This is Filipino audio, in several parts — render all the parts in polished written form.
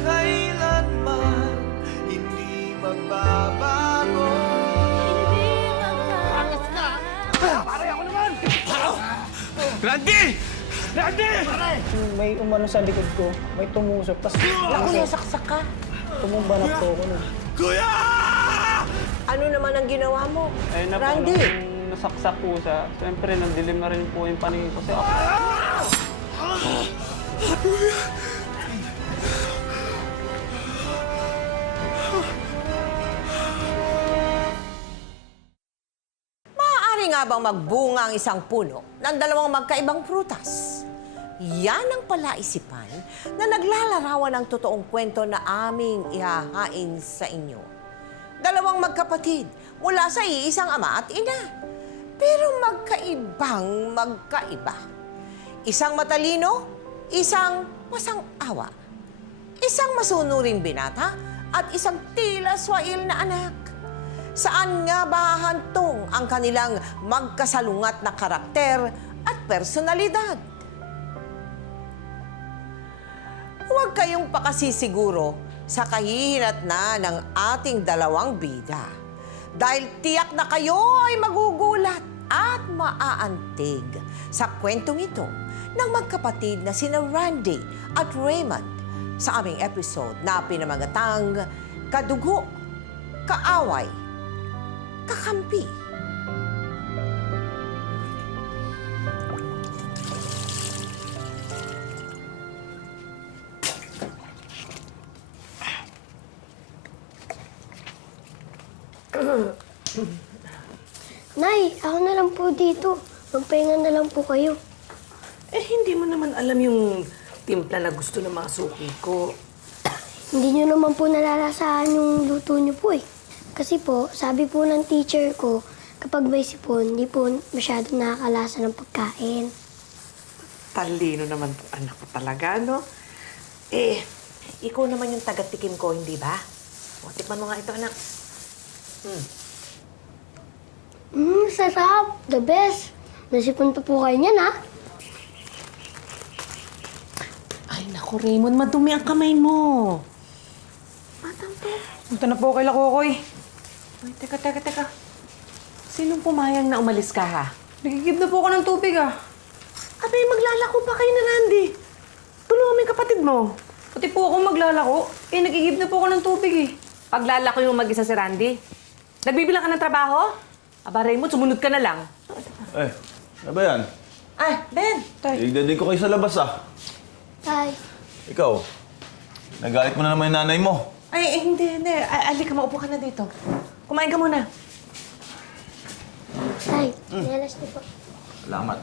kailanman hindi magbabago. Pare, ako naman! Randy! Randy! May umano sa likod ko, may tumusok, tapos Naku, nasaksak ka. tumumbanap po ako nun. Kuya! Ano naman ang ginawa mo? Ayun na po, Randy! nung nasaksak po siya, siyempre nandilim na rin po yung paningin ko. Kasi ako, Maaari nga bang magbunga ang isang puno ng dalawang magkaibang prutas? Yan ang palaisipan na naglalarawan ng totoong kwento na aming ihahain sa inyo. Dalawang magkapatid mula sa iisang ama at ina, pero magkaibang magkaiba. Isang matalino, isang masang-awa. Isang masunuring binata at isang tila swail na anak. Saan nga ba hahantong ang kanilang magkasalungat na karakter at personalidad? Huwag kayong pakasisiguro sa kahihinat na ng ating dalawang bida. Dahil tiyak na kayo ay magugulat at maaantig sa kwentong ito ng magkapatid na sina Randy at Raymond sa aming episode na pinamagatang Kadugo, Kaaway, Kakampi. Nay, ako na lang po dito. Magpahinga na lang po kayo. Eh, hindi mo naman alam yung timpla na gusto ng mga suki ko. Hindi nyo naman po nalalasahan yung luto nyo po eh. Kasi po, sabi po ng teacher ko, kapag may sipon, hindi po masyadong nakakalasa ng pagkain. Talino naman po anak ko talaga, no? Eh, ikaw naman yung taga-tikim ko, hindi ba? O, tikman mo nga ito, anak. Sarap! The best! Nasipon pa po kayo niyan, ha? Ay, naku, Raymond, madumi ang kamay mo. Matang to. punta na po kay Lakokoy. Ay, teka. Sinong pumayang na umalis ka, ha? Nagigib na po ako ng tubig, ah. Abay, maglalako pa kayo na Randy. Tulungan mo yung kapatid mo. Pati po ako maglalako. Eh, nagigib na po ako ng tubig, eh. Paglalako yung mag-isa si Randy. Nagbibilang ka ng trabaho? Aba, Raymond, sumunod ka na lang. Eh, ano ba yan? Ay, Ben! Igdadin ko kayo sa labas, ah. Tay, Ikaw, nagalit mo na naman yung nanay mo. Ay, hindi. Alika, maupo ka na dito. Kumain ka muna. tay, nilalas niyo po. Salamat.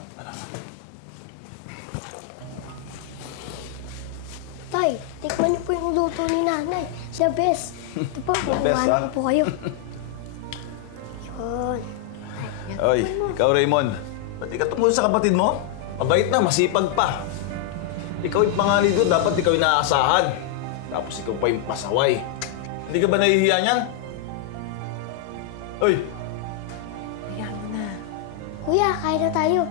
Tay, tikman niyo po yung luto ni nanay. The best. Ito po, best, iiwanan ah. ko po kayo. Yun. Oy, ikaw, Raymond. Ba't di ka tungkol sa kapatid mo? Mabait na, masipag pa. Ikaw yung pangali doon, dapat ikaw yung naaasahan. Tapos ikaw pa yung pasaway. Hindi ka ba nahihiya niyan? Oy, Hayaan mo na. Kuya, kain na tayo.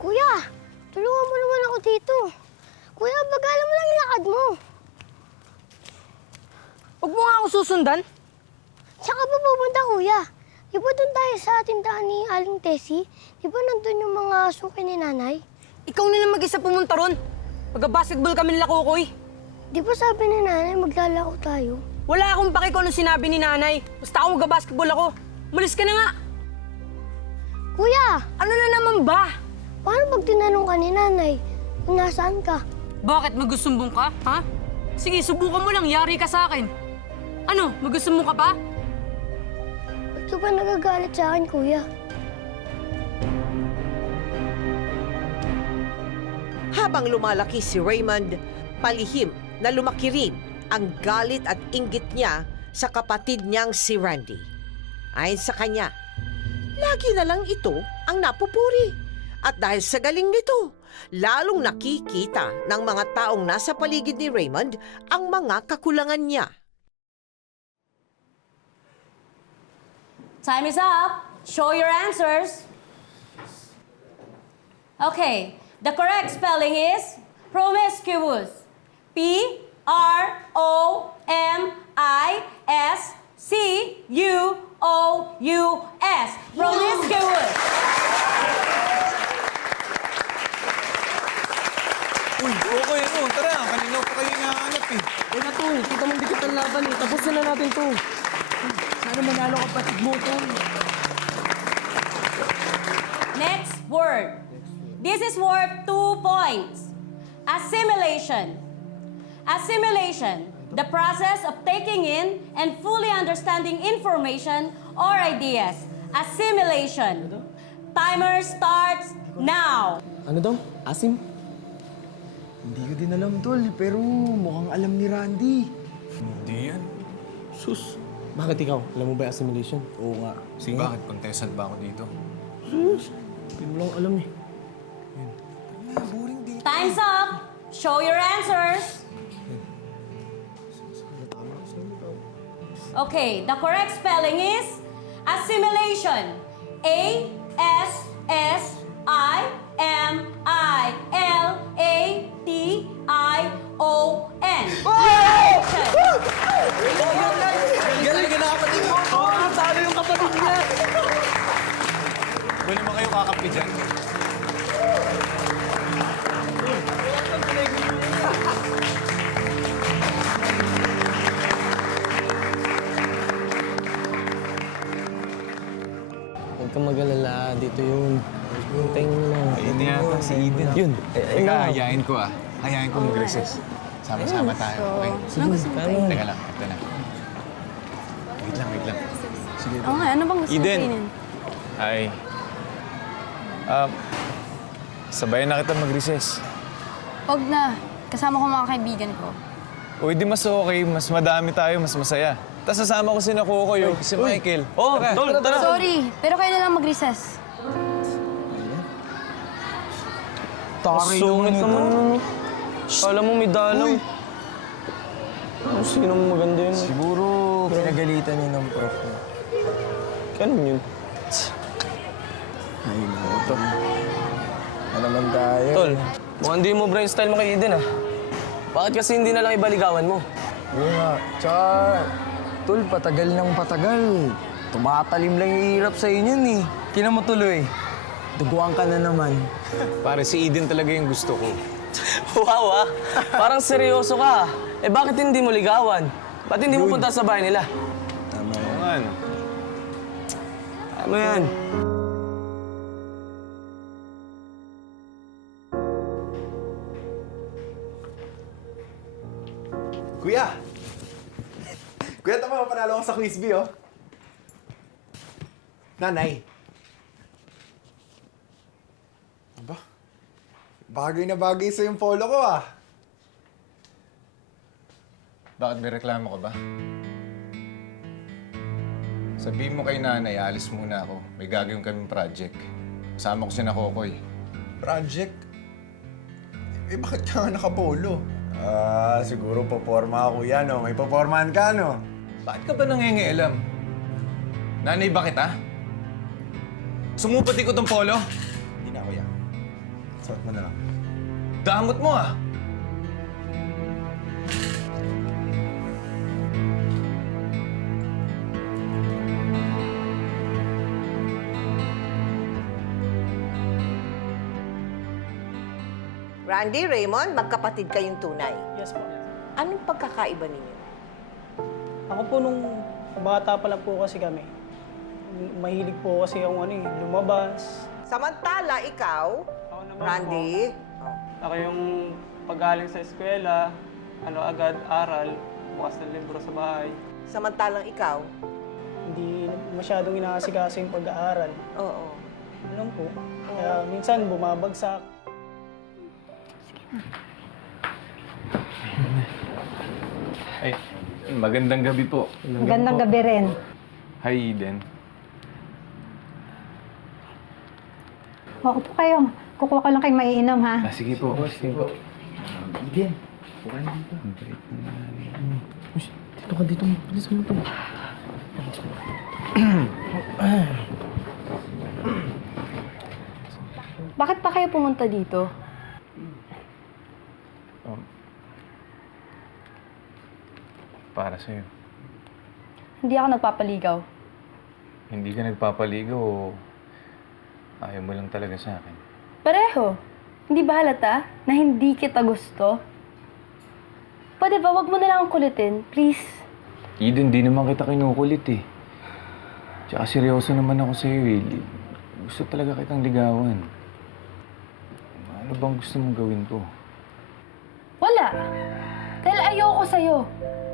Kuya, tulungan mo naman ako dito. Kuya, bagalan mo lang yung lakad mo. Huwag mo nga ako susundan. Saan ka pa pupunta, kuya? Di ba doon tayo sa tindahan ni Aling Tessie? Di ba nandun yung mga suki ni nanay? Ikaw na lang mag-isa pumunta ron. Mag-basketball kami nila Kokoy. Di ba sabi ni nanay maglalako tayo? Wala akong paki kung ano sinabi ni nanay. Basta ako mag-basketball ako. Umalis ka na nga. Kuya, Ano na naman ba? paano pag tinanong ka ni nanay kung nasaan ka? Bakit magsusumbong ka, ha? Sige, subukan mo lang. Yari ka sa akin. Ano, magsusumbong ka pa? Ba't ka ba nagagalit sa akin, kuya? Habang lumalaki si Raymond, palihim na lumaki rin ang galit at inggit niya sa kapatid niyang si Randy. Ayon sa kanya, lagi na lang ito ang napupuri. At dahil sa galing nito, lalong nakikita ng mga taong nasa paligid ni Raymond ang mga kakulangan niya. Time is up. Show your answers. Okay, the correct spelling is promiscuous. P-R-O-M-I-S-C-U-O-U-S. Promiscuous. Uy, okay mo. Tara, kanina pa kayo hinahanap eh. Wala to, kita mong dikit ang laban eh. Tapos na natin to. Sana manalo kapatid mo to. Next word. This is worth 2 points. Assimilation. Assimilation, the process of taking in and fully understanding information or ideas. Assimilation. Timer starts now. Ano daw? Asim? Hindi ko din alam, tol. Pero mukhang alam ni Randy. Hindi yan. Sus. Bakit ikaw? Alam mo ba yung assimilation? Oo nga. Sige. Bakit? Contestant ba ako dito? Sus. Hindi mo lang alam eh. Time's up. Show your answers. Okay, the correct spelling is assimilation. A-S-S-I-M-I-L-A-T-I-O-N. Galing ka na kapatid mo. Oo, talo yung kapatid niya. Ba naman kayo kakapi dyan? Huwag kang mag-alala. Dito yun. Hintayin mo lang. Ito yata si Eden. Yun. Teka, hayain ko ah. Hayain ko mag-recess. Sama-sama tayo, okay? Sige, kaya Teka lang, ito na. Wait lang. Sige. Oo nga, ano bang gusto mo Eden. kainin? Hi. Sabayan na kita mag-recess. Huwag na. Kasama ko mga kaibigan ko. Uy, di mas okay. Mas madami tayo, mas masaya. Tapos sasama ko si Kukoy, si Michael. Oh, tol, tara. Sorry, pero kayo na lang mag-recess. Sungit naman. Alam mo, may dalaw. Sino mo maganda yun? Siguro pinagalitan niya ng prof niya. Ganun yun. Ay, naku. Ano naman tayo? Tol, mukhang hindi mo brain style mo kay Eden ah. Bakit kasi hindi na lang ibaligawan mo? Yun nga. Tsaka, tol, patagal ng patagal. Tumatalim lang yung hirap sa inyo eh. Kina mo tuloy. Duguan ka na naman. Pare, si Eden talaga yung gusto ko. Wow ah, parang seryoso ka. Eh bakit hindi mo ligawan? Ba't hindi mo punta sa bahay nila? Tama Oo yan. nga, no? Ano yan? Kuya! Kuya, tama, panalo ko sa quiz bee, oh. Nanay. Aba, bagay na bagay sa yung polo ko, ah. Bakit may reklamo ka ba? Sabihin mo kay nanay, alis muna ako. May gagawin kaming project. Kasama ko si Kukoy. Project? Eh, bakit ka nga nakapolo? Siguro paporma ako yan, no? May papormahan ka, no? Bakit ka ba nangingialam? Nanay ba kita? Sumupati ko tong polo? Hindi na, kuya. Suot mo na lang. Damot mo ah! Randy, Raymond, magkapatid kayong tunay. Yes po. Anong pagkakaiba ninyo? Ako po nung bata pa lang po kasi kami. Mahilig po kasi yung lumabas. Samantala, ikaw, Ako naman Randy, Ako yung pag-galing sa eskwela, agad aral, bukas ng libro sa bahay. samantalang ikaw, Hindi masyadong inaasikaso yung pag-aaral. oo. Ano po? Kaya minsan bumabagsak. Ay, magandang gabi po. Magandang gabi rin. Hi, Eden. O, upo kayo. Kukuha ko lang kayo maiinom, ha? Sige po. Sige po. Dito ka dito. Bilis mo to. bakit pa kayo pumunta dito? Para sa'yo. Hindi ako nagpapaligaw. Hindi ka nagpapaligo o ayaw mo lang talaga sa akin? Pareho. Hindi ba halata na hindi kita gusto? Pwede ba, wag mo na lang akong kulitin, please? Eden, di naman kita kinukulit eh. Tsaka seryoso naman ako sa'yo eh. Gusto talaga kitang ligawan. Ano bang gusto mong gawin ko? Wala. Dahil ayoko sa'yo.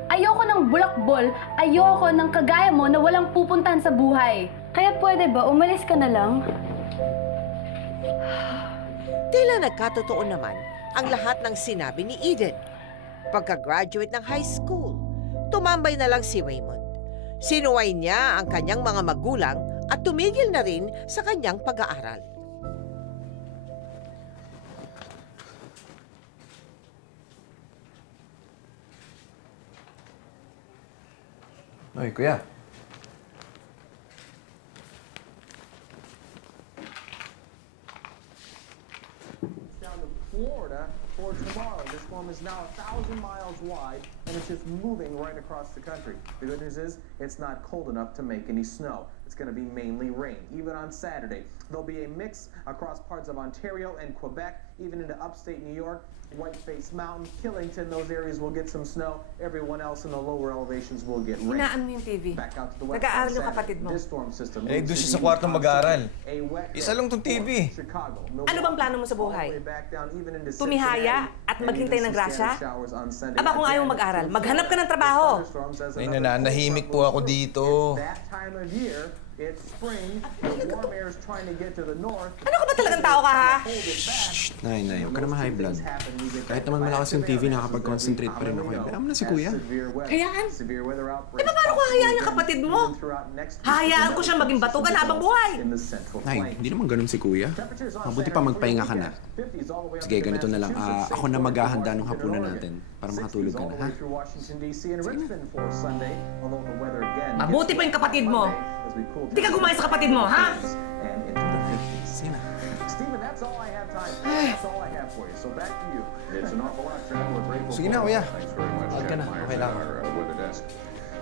Ayoko ng bulakbol. Ayoko ng kagaya mo na walang pupuntahan sa buhay. Kaya pwede ba, umalis ka na lang? Tila nagkatotoo naman ang lahat ng sinabi ni Eden. Pagka-graduate ng high school, tumambay na lang si Raymond. Sinuway niya ang kanyang mga magulang at tumigil na rin sa kanyang pag-aaral. Oy, kuya. Down to Florida for tomorrow. This storm is now 1,000 miles wide, and it's just moving right across the country. The good news is it's not cold enough to make any snow. It's going to be mainly rain. Even on Saturday, there'll be a mix across parts of Ontario and Quebec, even into upstate New York. Whiteface Mountain, Killington, those areas will get some snow. Everyone else in the lower elevations will get rain. Hinaan mo yung TV. Back out to the west Nag-aaral on yung Saturday. kapatid mo. This storm system Eh, moves doon siya to sa kwartong Utah, mag-aaral. a wet Isa lang tong TV. Chicago, Ano bang plano mo sa buhay? all the way back down even into Tumihaya Cincinnati, at and maghintay even ng some grasya? scattered showers on Sunday. Aba, kung ayaw mo mag-aral, maghanap ka ng trabaho. Thunderstorms as Ay, another nananahimik po ako dito. It's that time of year. It's spring. The warm air is trying to get to the north. Ano ka ba talagang tao ka, ha? Nay, huwag ka naman high blood. Kahit naman malakas yung TV, nakakapag-concentrate pa rin ako. Kaya mo na si kuya. Hayaan? Eh, paano ko hahayaan yung kapatid mo? Hahayaan ko siyang maging batugan habang buhay. Nay, hindi naman ganun si kuya. Mabuti pa magpahinga ka na. Sige, ganito na lang. Ako na maghahanda ng hapunan natin para makatulog ka na, ha? Mabuti pa yung kapatid mo. Hindi ka gumayon sa kapatid mo, ha? Sige na. Steven, that's all I have time for. That's all I have for you. So back to you. It's an awful lot, Trevor. We're grateful Sige for na, it. kuya. Thanks very much, Wag ka na. Jeff Myers Okay lang. at our weather desk.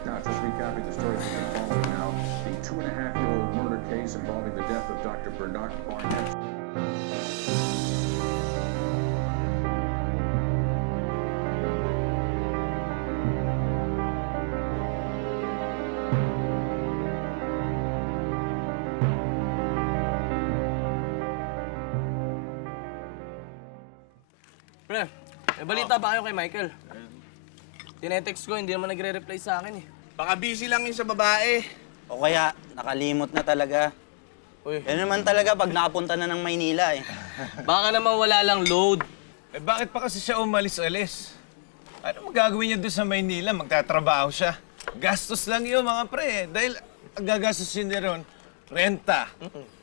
Now, just recapping the story that we're following now, the 2.5-year-old murder case involving the death of Dr. Bernard Barnett. Pre, may balita ba kayo kay Michael? Tinetext ko, hindi naman nagre-reply sa akin eh. Baka busy lang yun sa babae. O kaya, nakalimot na talaga. Uy. Yan naman talaga pag nakapunta na ng Maynila eh. Baka naman wala lang load. Eh, bakit pa kasi siya umalis-alis? Ano magagawin niya doon sa Maynila? Magtatrabaho siya. Gastos lang yun, mga pre. Dahil ang gagastusin niya ron, renta,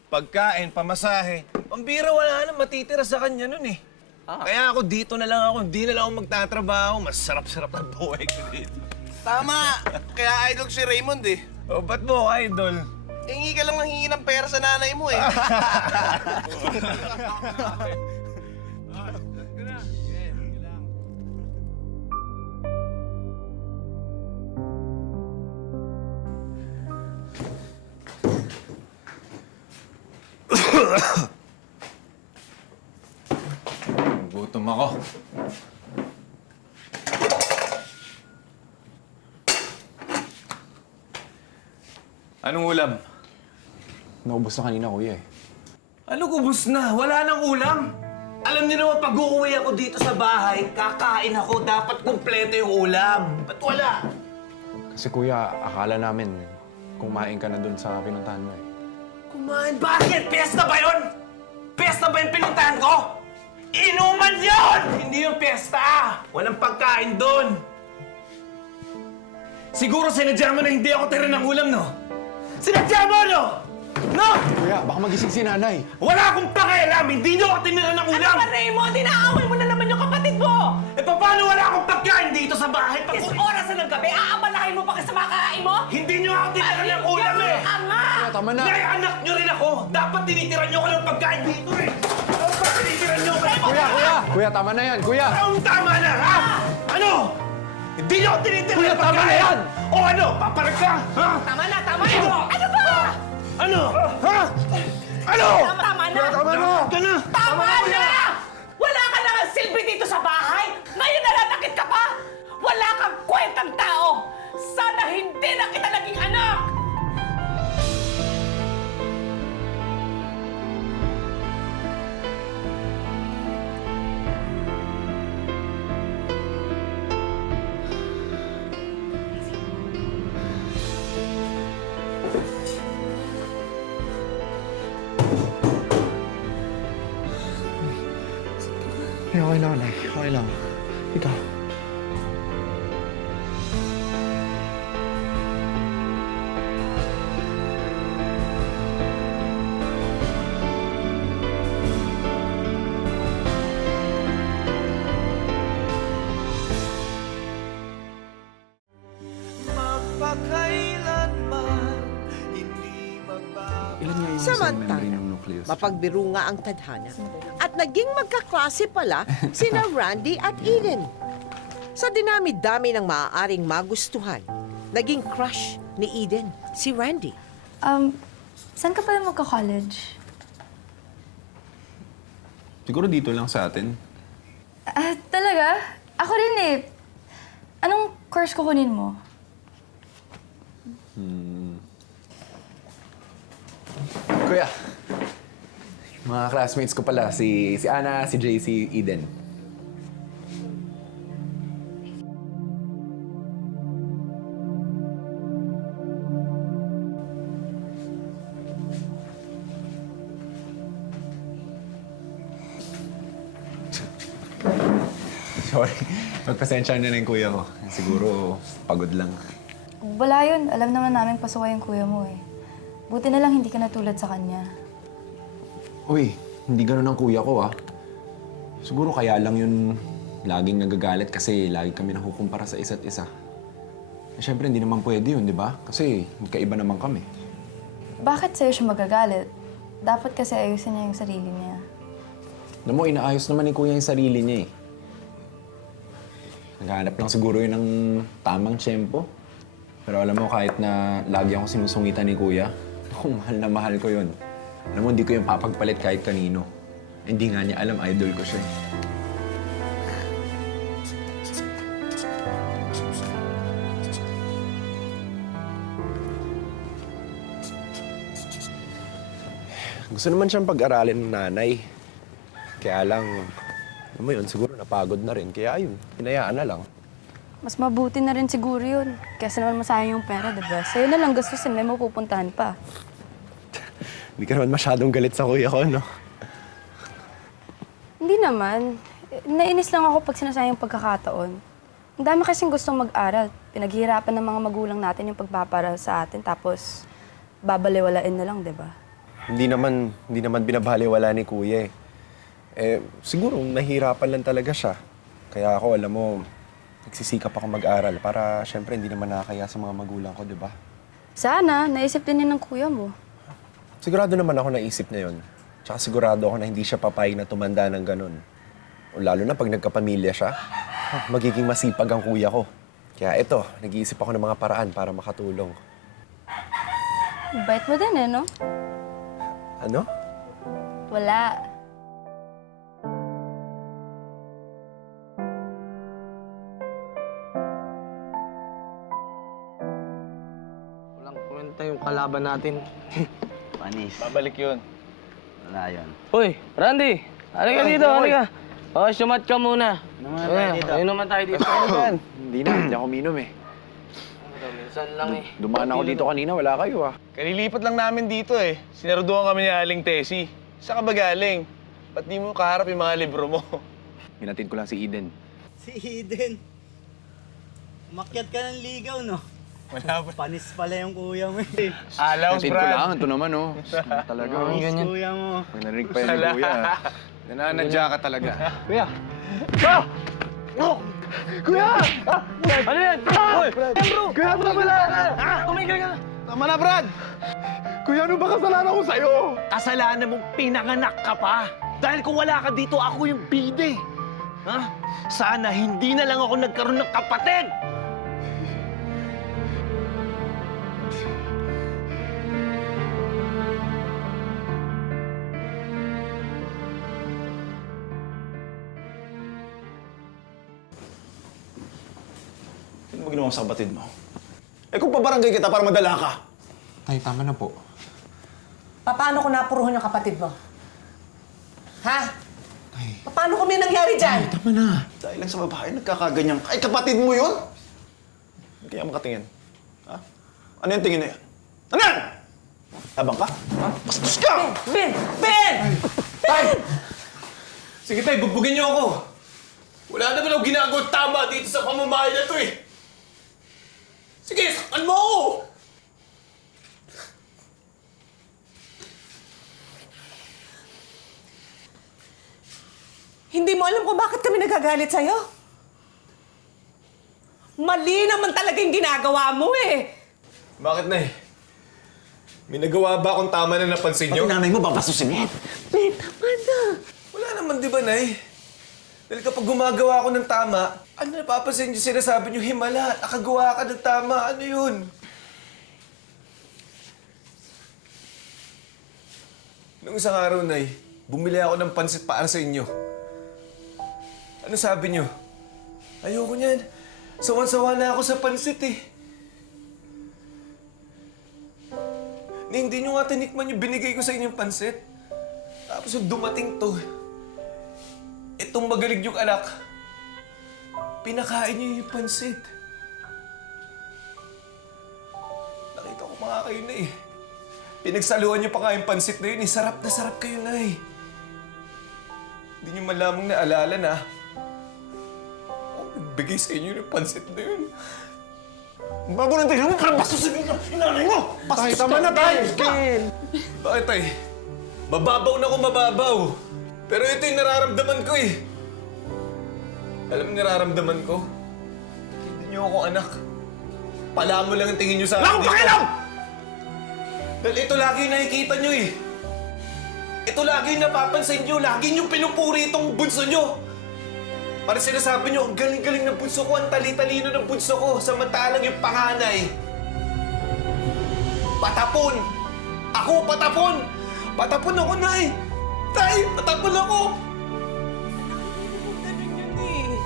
pagkain, pamasahe. Pambira, wala na matitira sa kanya nun eh. Kaya ako dito na lang ako, hindi na lang ako magtatrabaho. Mas sarap-sarap ang buhay ko dito. Tama! Kaya idol si Raymond eh. O, ba't mo, idol? Hingi ka lang ng hingi ng pera sa nanay mo eh. Gutom ako. Anong ulam? Naubos na kanina, kuya eh. Ano kubos na? Wala nang ulam. Alam niyo naman, pag uuwi ako dito sa bahay, kakain ako, dapat kumpleto yung ulam. Ba't wala? Kasi kuya, akala namin kumain ka na dun sa pinuntahan mo eh. Kumain? Bakit? Piyesta ba yun? Piyesta ba yung pinuntahan ko? Inuman yun! Hindi yung piyesta! Walang pagkain doon! Siguro sinadya mo na hindi ako tira ng ulam, no? Sinadya mo, no? No! Kuya, baka magising si nanay. Wala akong pakialam! Hindi niyo ako tinira ng ulam! Ano ba, Raymond? Inaaway mo na naman yung kapatid mo! Eh, paano wala akong pagkain dito sa bahay? Is oras na ng gabi, aabalahin mo pa kasi sa mga kakain mo? Hindi niyo ako tinira ng ulam, eh! Ka nga! Kuya, tama na. Nay, anak niyo rin ako! Dapat tinitira niyo ko ng pagkain dito, eh! Kuya, tama na yan! Kuya! Tama na, ha? Ano? Hindi niyo ako tinitira Kuya, tama na yan! O ano? Paparag ka? Ha? Tama na! Ano ba? Ano? Ha? Ano? Tama na! Tama na! Tama na! Wala ka nang silbi dito sa bahay! Ngayon nalalakit ka pa! Wala kang kwentang tao! Sana hindi na kita naging anak! Okay lang, Nay. Okay lang. Ikaw. Ilan nga yung cell Samantala, membrane ng nucleus? mapagbiro nga ang tadhana. At naging magkaklase pala sina Randy at Eden. Sa dinami-dami ng maaaring magustuhan, naging crush ni Eden si Randy. Saan ka pala magka-college? Siguro dito lang sa atin. Talaga? Ako rin eh. Anong course kukunin mo? Kuya, mga classmates ko pala, si Ana, si Jay, si Eden. Sorry, magpasensya na ng kuya ko. Siguro pagod lang. Wala yun. Alam naman namin pasaway yung kuya mo eh. Buti na lang hindi ka natulad sa kanya. Uy, hindi ganun ang kuya ko ah. Siguro kaya lang yun laging nagagalit kasi lagi kami nakukumpara sa isa't isa. Eh, syempre, hindi naman pwede yun, di ba? Kasi magkaiba naman kami. Bakit sa'yo siya magagalit? Dapat kasi ayusin niya yung sarili niya. Alam mo, inaayos naman ni kuya yung sarili niya eh. Naghahanap lang siguro yun ng tamang tiyempo. Pero alam mo, kahit na lagi ako sinusungitan ni kuya, ako mahal na mahal ko yun. Alam mo, hindi ko yung papagpalit kahit kanino. Hindi nga niya alam, idol ko siya eh. Gusto naman siyang pag-aralin ng nanay. Kaya lang, alam mo yun, siguro napagod na rin. Kaya yun, hinayaan na lang. Mas mabuti na rin siguro yun. Kesa naman masayang yung pera, diba? Sa'yo na lang gastusin, may mapupuntahan pa. Hindi ka naman masyadong galit sa kuya ko, no? Hindi naman. Nainis lang ako pag sinasayang yung pagkakataon. Ang dami kasing gustong mag-aral. Pinaghihirapan ng mga magulang natin yung pagpaparal sa atin, tapos babaliwalain na lang, diba? Hindi naman binabaliwala ni kuya eh. Siguro nahihirapan lang talaga siya. Kaya ako, alam mo, nagsisikap ako mag-aral para syempre hindi naman nakakaya sa mga magulang ko, di ba? Sana, naisip din yun ng kuya mo. Sigurado naman ako naisip na yun. Tsaka sigurado ako na hindi siya papayag na tumanda ng ganun. O lalo na pag nagkapamilya siya, magiging masipag ang kuya ko. Kaya ito, nag-iisip ako ng mga paraan para makatulong. Bait mo din eh, no? Ano? Wala. Walang kwenta yung kalaban natin. Panis. Babalik yun. Wala yun. Uy, Randy! Halika dito, halika. Oh, sumat ka muna. Naman tayo dito. Ayun naman tayo dito. Hindi ako minom eh. Minsan lang eh. Dumaan ako dito kanina, wala kayo ah. Kalilipat lang namin dito eh. Sinaruduhan kami ni Aling Tessie. Saan ka ba galing? Ba't di mo kaharap yung mga libro mo? Minatid ko lang si Eden. Si Eden. Umakyat ka ng ligaw, no? Wala pa. Panis pala yung kuya mo eh. Alaos, Minatid ko Brad. lang, ito naman oh. Talaga oh. Panis kuya mo. Pag narinig pa yun ni kuya. Nananadya ka talaga. Kuya! Ah! Oh! Kuya! Ah! Ano yan? Uy! Bro! Kuya, ano na pala? Tumigil ka! Tama na, Brad! Kuya, ano ba kasalanan ko sa'yo? Kasalanan mong pinanganak ka pa. Dahil kung wala ka dito, ako yung bide. Ha? Sana hindi na lang ako nagkaroon ng kapatid! Ano mo ginawa sa kapatid mo? Eh kung pabarangay kita para madala ka. Tay, tama na po. Paano ko napuruhan yung kapatid mo? Ha? Paano kami nangyari dyan? Tama na. Dahil lang sa babae, nagkakaganyan ka. Ay, kapatid mo yun? Hindi kaya makatingin. Ha? Ano yung tingin na yan? Ano yan? Tabang ka? Ha? Bastos ka! Ben! Ben! Tay! Sige tay, bugbugin niyo ako. Wala naman ako ginagawa tama dito sa pamamahay na to eh. Sige, saktan mo ako! Hindi mo alam kung bakit kami nagagalit sa'yo? Mali naman talaga yung ginagawa mo eh! Bakit, Nay? May nagawa ba akong tama na napansin niyo? Pati nanay mo, babasusin mo. Ben, tama na! Wala naman, di ba, Nay? Dahil kapag gumagawa ako ng tama, ano napapansin niyo sinasabi niyo, himala, nakagawa ka ng tama, ano yun? Noong isang araw, Nay, bumili ako ng pansit para sa inyo. Ano sabi niyo? Ayoko niyan. Sawan-sawa na ako sa pansit eh. Hindi niyo nga tinikman yung binigay ko sa inyong pansit. Tapos yung dumating to, itong magaling yung anak, pinakain niyo yung pansit. Nakita ko mga kayo na eh. Pinagsaluhan niyo pa nga yung pansit na yun eh. Sarap na sarap kayo na eh. Hindi niyo man lamang naalala na bigay sa inyo yung pansit na yun. Bago ng tingin mo, parang basusin mo yung nanay mo! Tay, tama na, tay! Bakit tay? Mababaw na ako mababaw. Pero ito yung nararamdaman ko eh. Alam mo nararamdaman ko? Hindi niyo ako anak. Pala mo lang ang tingin niyo sa akin. Wala akong pakialam! Dahil ito lagi yung nakikita niyo eh. Ito lagi yung napapansin niyo. Lagi niyo pinupuri itong bunso niyo. Para sinasabi niyo, ang galing-galing ng bunso ko, ang tali-talino ng bunso ko, samantalang yung panganay. Patapon! Ako, patapon! Patapon ako, Nay! Tay, patapon ako! Ganun yun eh.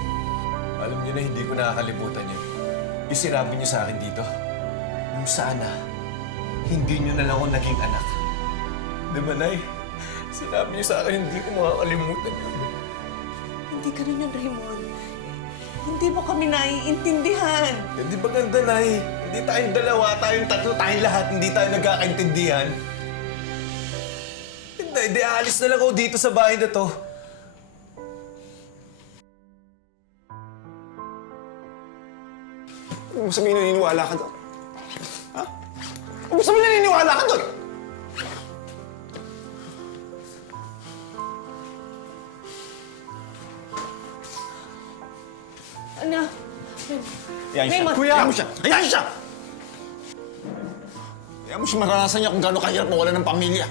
Alam niyo na, hindi ko nakakalimutan yun. Yung sinabi niyo sa akin dito, yung sana, hindi niyo na lang ako naging anak. Di ba, Nay? Sinabi niyo sa akin, hindi ko makakalimutan yun. Hindi ganun yun, Raymond. Hindi mo kami naiintindihan. Hindi ba ganda, Nay? Hindi tayong dalawa, tayong tatlo, tayong lahat, hindi tayo nagkakaintindihan. Hindi, alis na lang ako dito sa bahay na to. Ano mo sabihin naniniwala ka doon? Ha? Ano mo sabihin naniniwala ka doon? Ano? Hayaan siya. Raymond! Hayaan mo siya! Hayaan siya! Hayaan mo siya maranasan niya kung gaano kahirap mawala ng pamilya.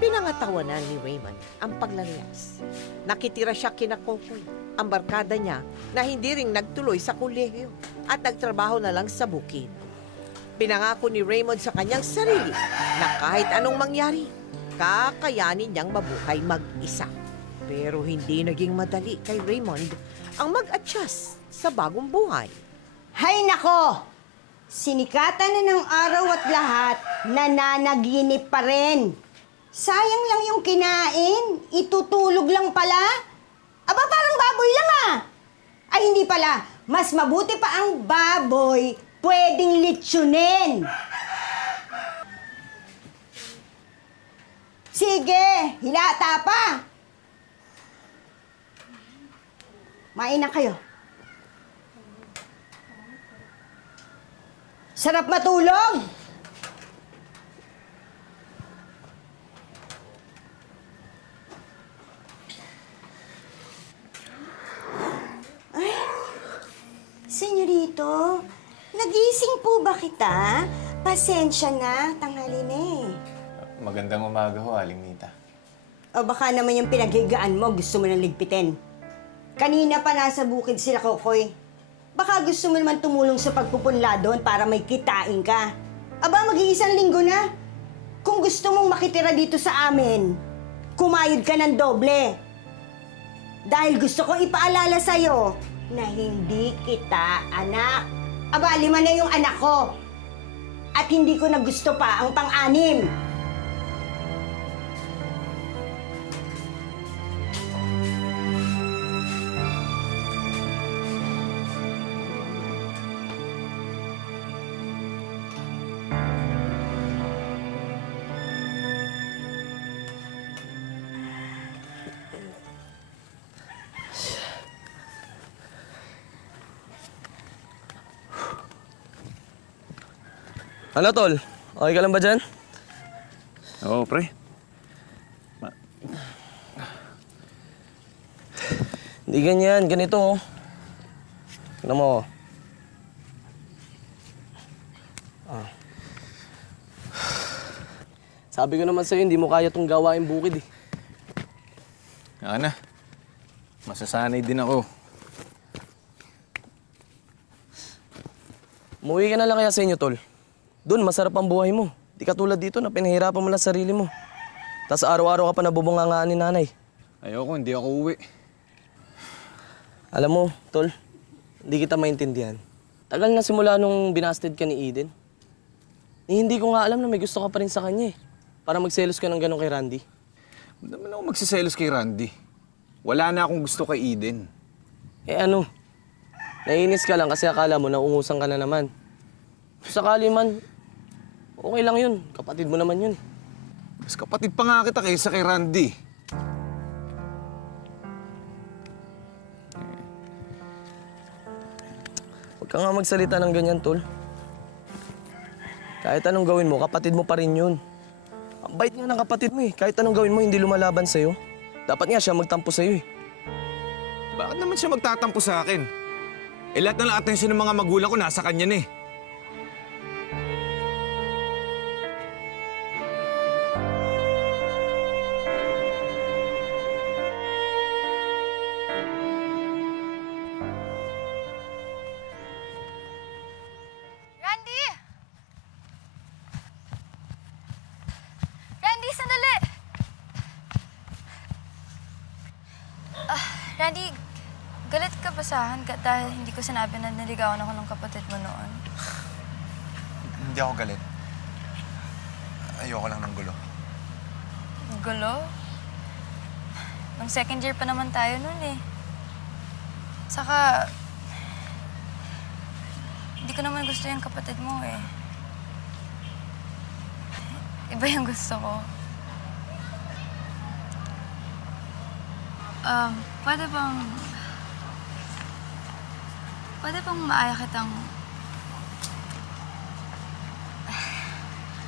Pinangatawanan ni Raymond ang paglalayas. Nakitira siya kina Kokoy, ang barkada niya na hindi ring nagtuloy sa kolehiyo at nagtrabaho na lang sa bukid. Pinangako ni Raymond sa kanyang sarili na kahit anong mangyari, kakayanin niyang mabuhay mag-isa. Pero hindi naging madali kay Raymond ang mag-adjust sa bagong buhay. Hay nako! Sinikatan na ng araw at lahat, nananaginip pa rin. Sayang lang yung kinain, itutulog lang pala. Aba, parang baboy lang ah. Ay, hindi pala. Mas mabuti pa ang baboy, pwedeng litsunin. Sige, hilata pa! Mainang kayo. Sarap matulog! Ay, senyorito, nagising po ba kita? Pasensya na, tanghali na eh. Magandang umaga ho, Aling Nita. O baka naman yung pinaghigaan mo, gusto mo nang ligpitin. Kanina pa nasa bukid sila, Kokoy. Baka gusto mo naman tumulong sa pagpupunla doon para may kitain ka. Aba, mag-iisang linggo na. Kung gusto mong makitira dito sa amin, kumayod ka ng doble. Dahil gusto ko ipaalala sa'yo na hindi kita anak. Aba, 5 na yung anak ko. At hindi ko na gusto pa ang pang-anim. Ano, tol? Okay ka lang ba dyan? Oo, pre. Hindi ganyan. Ganito, oh. Tignan mo, oh. Sabi ko naman sa'yo, hindi mo kaya tong gawain bukid, eh. Ana, masasanay din ako. Umuwi ka na lang kaya sa inyo, tol. Doon, masarap ang buhay mo. Di katulad dito na pinahirapan mo lang sarili mo. Tapos araw-araw ka pa nabubungangaan ni nanay. Ayoko, hindi ako uwi. Alam mo, tol, hindi kita maintindihan. Tagal na simula nung binasted ka ni Eden. Hindi ko nga alam na may gusto ka pa rin sa kanya, eh. Para magselos ka ng gano'n kay Randy. Hindi naman ako magsiselos kay Randy. Wala na akong gusto kay Eden. Eh ano? Naiinis ka lang kasi akala mo naungusan ka na naman. Sakali man, okay lang yun. Kapatid mo naman yun. Mas kapatid pa nga kita kaysa kay Randy. Huwag ka nga magsalita ng ganyan, tol. Kahit anong gawin mo, kapatid mo pa rin yun. Ang bait nga ng kapatid mo eh. Kahit anong gawin mo, hindi lumalaban sa'yo. Dapat nga siya magtampo sa'yo eh. Bakit naman siya magtatampo sa akin? Eh lahat ng atensyon ng mga magulang ko nasa kanya na eh. Randy! Randy, sandali! Randy, galit ka ba sa akin dahil hindi ko sinabi na niligawan ako ng kapatid mo noon? Hindi ako galit. Ayoko lang ng gulo. Gulo? Nung second year pa naman tayo noon eh. Saka, hindi ko naman gusto yung kapatid mo eh. Iba yung gusto ko. Pwede bang maaya kitang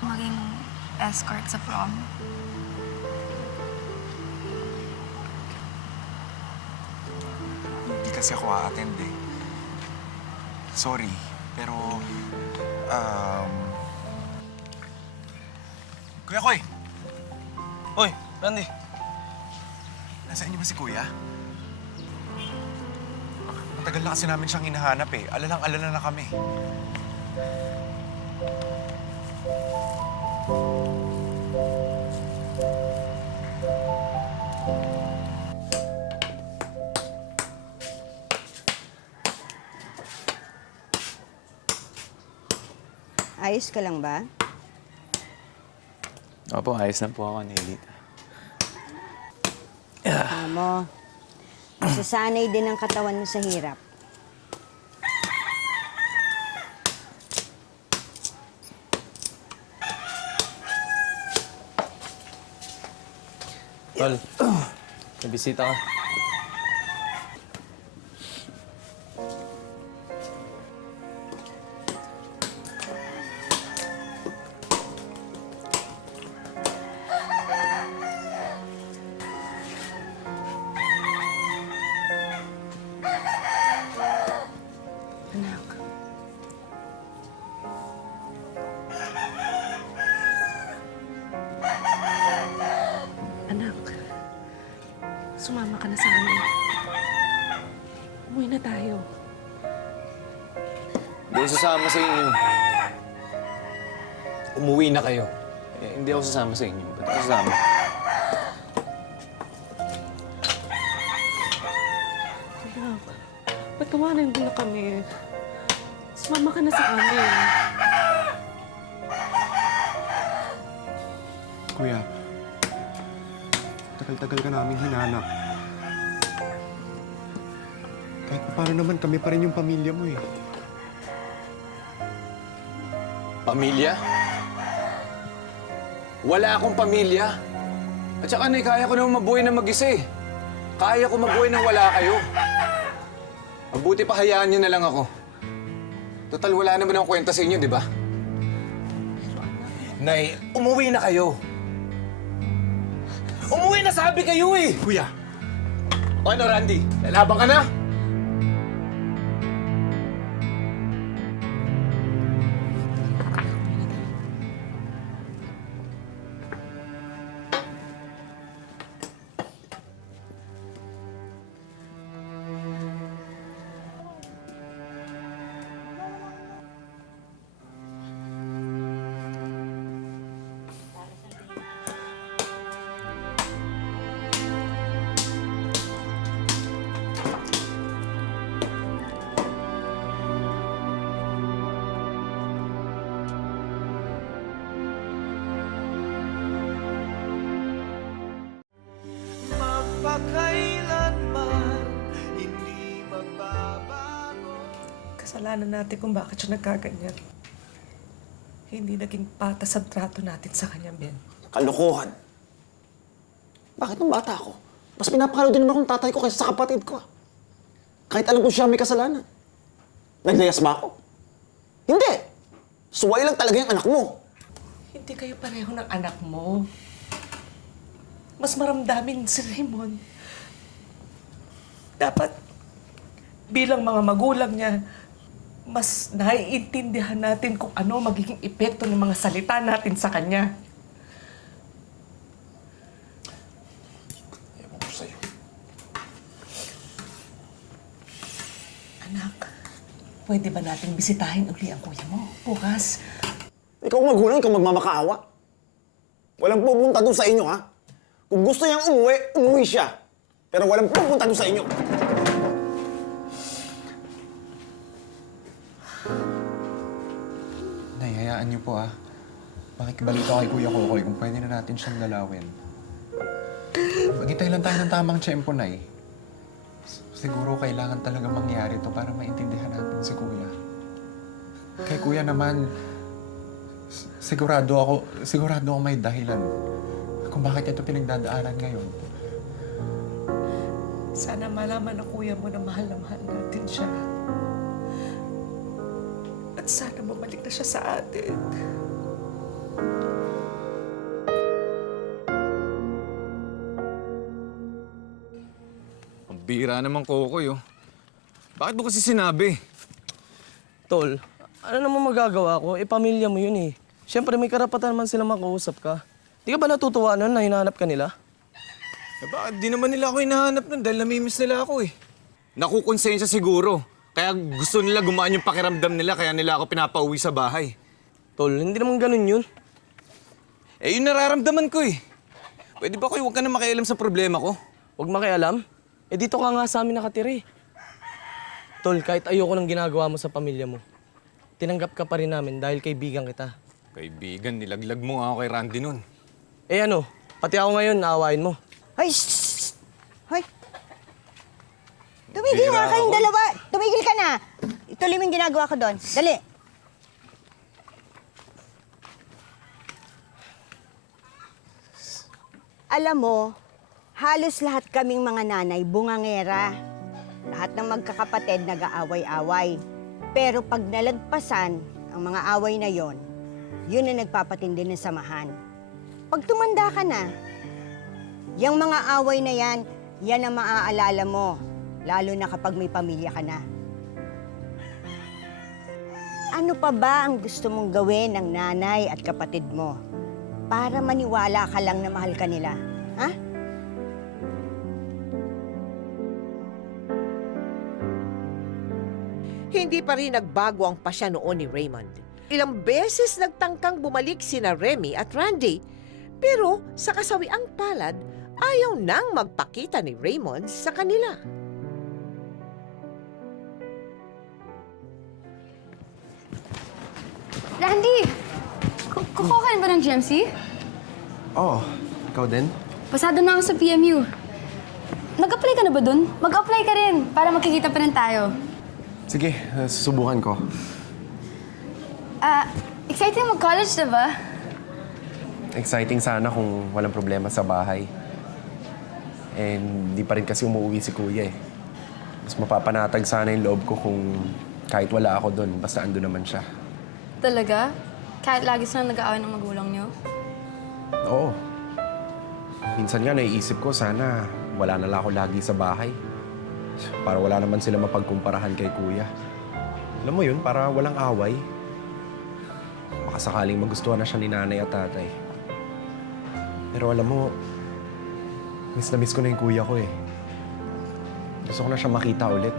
maging escort sa prom? Hindi kasi ako a-attend eh. Sorry, pero... Kuya Koy! Hoy, Randy. Nasaan niyo ba si Kuya? Matagal na kasi namin siyang hinahanap eh. Alalang-alala na kami. Ayos ka lang ba? Opo, ayos na po ako, Nelita. Amo, masasanay din ang katawan mo sa hirap. Tol, may bisita ka. Anak, sumama ka na sa amin. Umuwi na tayo. Hindi ako sasama sa inyo. Umuwi na kayo. Hindi ako sasama sa inyo. Ba't ako sasama? Anak, patawanan mo na kami. Sumama ka na sa amin. Kuya, tagal-tagal ka namin hinanap. Kahit paano naman, kami pa rin yung pamilya mo eh. Pamilya? Wala akong pamilya. At saka, Nay, kaya ko naman mabuhay na mag-isa eh. Kaya ko mabuhay nang wala kayo. Mabuti pa hayaan niyo na lang ako. Total, wala naman akong kwenta sa inyo, di ba? Nay, umuwi na kayo. Umuwi na sabi kayo eh! Kuya! Ano, Randy? Lalaban ka na? Kasalanan natin kung bakit siya nagkaganyan. Hindi naging patas ang trato natin sa kanya, Ben. Kalokohan. Bakit nung bata ako? Mas pinapakalo din naman akong tatay ko kaysa sa kapatid ko. Kahit alam ko siya may kasalanan. Naglayas ba ako? Hindi! Suway lang talaga yung anak mo. Hindi kayo pareho ng anak mo. Mas maramdamin si Raymond. Dapat, bilang mga magulang niya, mas naiintindihan natin kung ano magiging epekto ng mga salita natin sa kanya. Ewan ko sa'yo. Anak, pwede ba natin bisitahin uli ang kuya mo bukas? Ikaw ang magulang, ikaw magmamakaawa. Walang pupunta doon sa inyo, ha? Kung gusto niyang umuwi, umuwi siya. Pero walang pupunta doon sa inyo. Nay, hayaan niyo po ah. Makikibalita kay Kuya Kokoy kung pwede na natin siyang dalawin. Maghintay lang tayo ng tamang tiyempo, Nay. Siguro kailangan talaga mangyari to para maintindihan natin si Kuya. Kay Kuya naman, sigurado ako may dahilan kung bakit ito pinagdadaanan ngayon. Sana malaman ng kuya mo na mahal natin siya. At sana mabalik na siya sa atin. Ang bira naman, Kokoy, oh. Bakit mo kasi sinabi? Tol, ano naman magagawa ko? Pamilya mo yun eh. Siyempre, may karapatan naman sila makausap ka. Di ka ba natutuwa nun na hinahanap ka nila? Bakit di naman nila ako hinahanap nun dahil namimiss nila ako eh. Nakukonsensya siguro. Kaya gusto nila gumaan yung pakiramdam nila kaya nila ako pinapauwi sa bahay. Tol, hindi naman ganun yun. Yun nararamdaman ko eh. Pwede ba huwag ka na makialam sa problema ko? Huwag makialam? Dito ka nga sa amin nakatira eh. Tol, kahit ayoko ng ginagawa mo sa pamilya mo, tinanggap ka pa rin namin dahil kaibigan kita. Kaibigan, nilaglag mo nga ako kay Randy nun. Ano, pati ako ngayon, naawain mo. Hoy, shh! Hoy! Tumigil nga kayong dalawa! Tumigil ka na! Ituloy mo yung ginagawa ko doon. Dali! Alam mo, Halos lahat kaming mga nanay bungangera. Lahat ng magkakapatid nag-aaway-away. Pero pag nalagpasan ang mga away na yon, yun ang nagpapatindi ng samahan. Pag tumanda ka na, yung mga away na yan ang maaalala mo, lalo na kapag may pamilya ka na. Ano pa ba ang gusto mong gawin ng nanay at kapatid mo para maniwala ka lang na mahal ka nila? Ha? Hindi pa rin nagbago ang pasya noon ni Raymond. Ilang beses nagtangkang bumalik sina Remy at Randy, pero sa kasawiang palad, ayaw nang magpakita ni Raymond sa kanila. Randy! Kukuha ka ba ng GMC? Oo, ikaw din? Pasado na ako sa PMU. Nag-apply ka na ba dun? Mag-apply ka rin para makikita pa rin tayo. Sige, susubukan ko. Exciting mag-college, diba? Exciting sana kung walang problema sa bahay. And di pa rin kasi umuwi si Kuya eh. Mas mapapanatag sana yung loob ko kung kahit wala ako doon, basta ando naman siya. Talaga? Kahit lagi silang nag-aaway ng magulang niyo? Oo. Minsan nga naiisip ko, sana wala na lang ako lagi sa bahay. Para wala naman sila mapagkumparahan kay Kuya. Alam mo yun, para walang away. Baka sakaling magustuhan na siya ni nanay at tatay. Pero alam mo, miss na miss ko na yung Kuya ko eh. Gusto ko na siya makita ulit.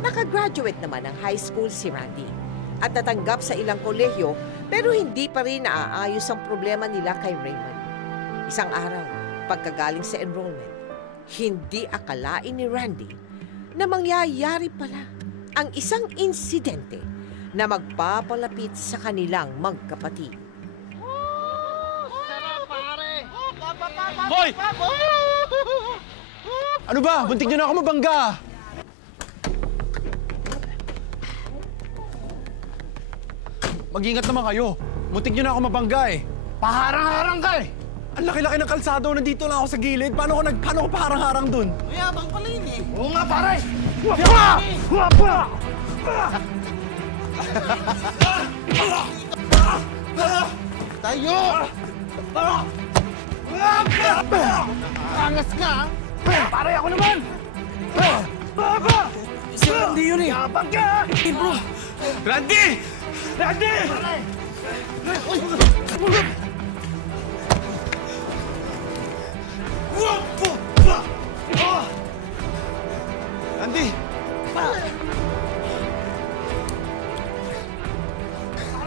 Nakagraduate naman ng high school si Randy at natanggap sa ilang kolehiyo pero hindi pa rin naaayos ang problema nila kay Raymond. Isang araw, pagkagaling sa enrollment, hindi akalain ni Randy na mangyayari pala ang isang insidente na magpapalapit sa kanilang magkapatid. Hoy! Ano ba? Buntik niyo na ako mabangga! Mag-ingat naman kayo. Muntik niyo na ako mabangga eh. Paharang-harang ka eh! Ang laki-laki ng kalsado, nandito lang ako sa gilid. Paano ko paharang-harang dun? Mayabang pala yun eh. Oo nga, pare! Wapa! Wapa! Tayo! Angas ka! Pare, ako naman! Si Randy yun eh! Yabang ka! Bro! Randy! Randy! Randy! Pare,